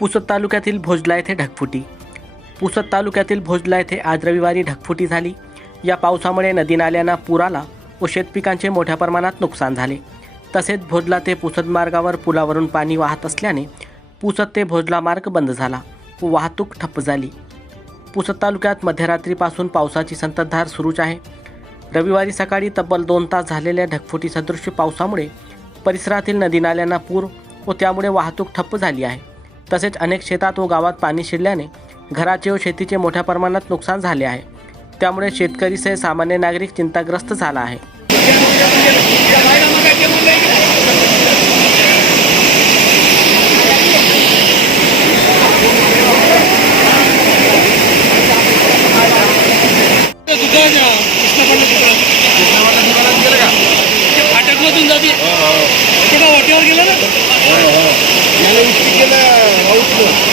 पुसद तालुक्यातील भोजला येथे ढगफुटी. पुसद तालुक्यातील भोजला येथे आज रविवारी ढगफुटी झाली. या पावसामुळे नदी नाल्यांना पूर आला व शेतपिकांचे मोठ्या प्रमाणात नुकसान झाले. तसेच भोजला ते पुसद मार्गावर पुलावरून पाणी वाहत असल्याने पुसद ते भोजला मार्ग बंद झाला व वाहतूक ठप्प झाली. पुसद तालुक्यात मध्यरात्रीपासून पावसाची संततधार सुरूच आहे. रविवारी सकाळी तब्बल दोन तास झालेल्या ढगफुटी सदृश्य पावसामुळे परिसरातील नदी नाल्यांना पूर व त्यामुळे वाहतूक ठप्प झाली आहे. तसेच अनेक शेतात व गावात पाणी शिरल्याने घराचे व शेतीचे मोठ्या प्रमाणात नुकसान झाले आहे. त्यामुळे शेतकरीसह सामान्य नागरिक चिंताग्रस्त झाला आहे. फाटकमधून जाते ते. का वाटेवर गेलं ना. Yeah.